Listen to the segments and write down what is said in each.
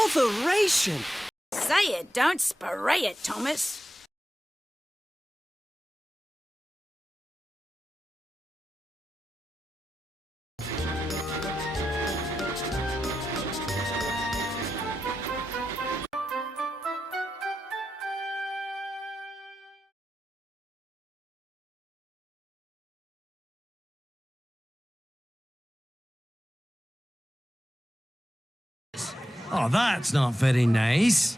Botheration! Say it, don't spray it, Thomas. Oh, that's not very nice.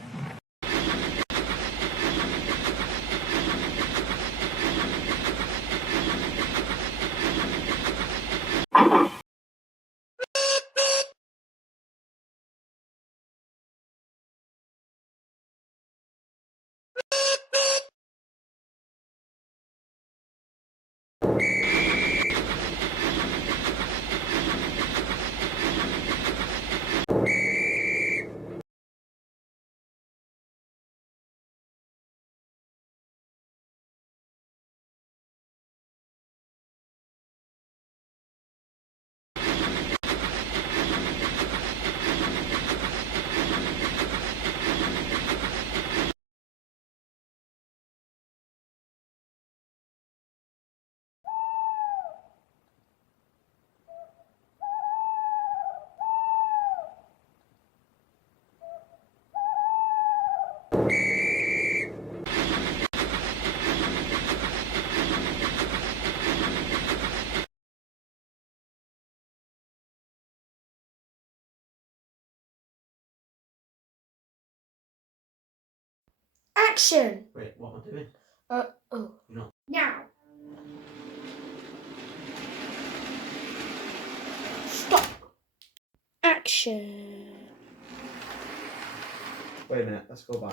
Action! Wait, what am I doing? Oh. No. Now. Stop. Action. Wait a minute, let's go back.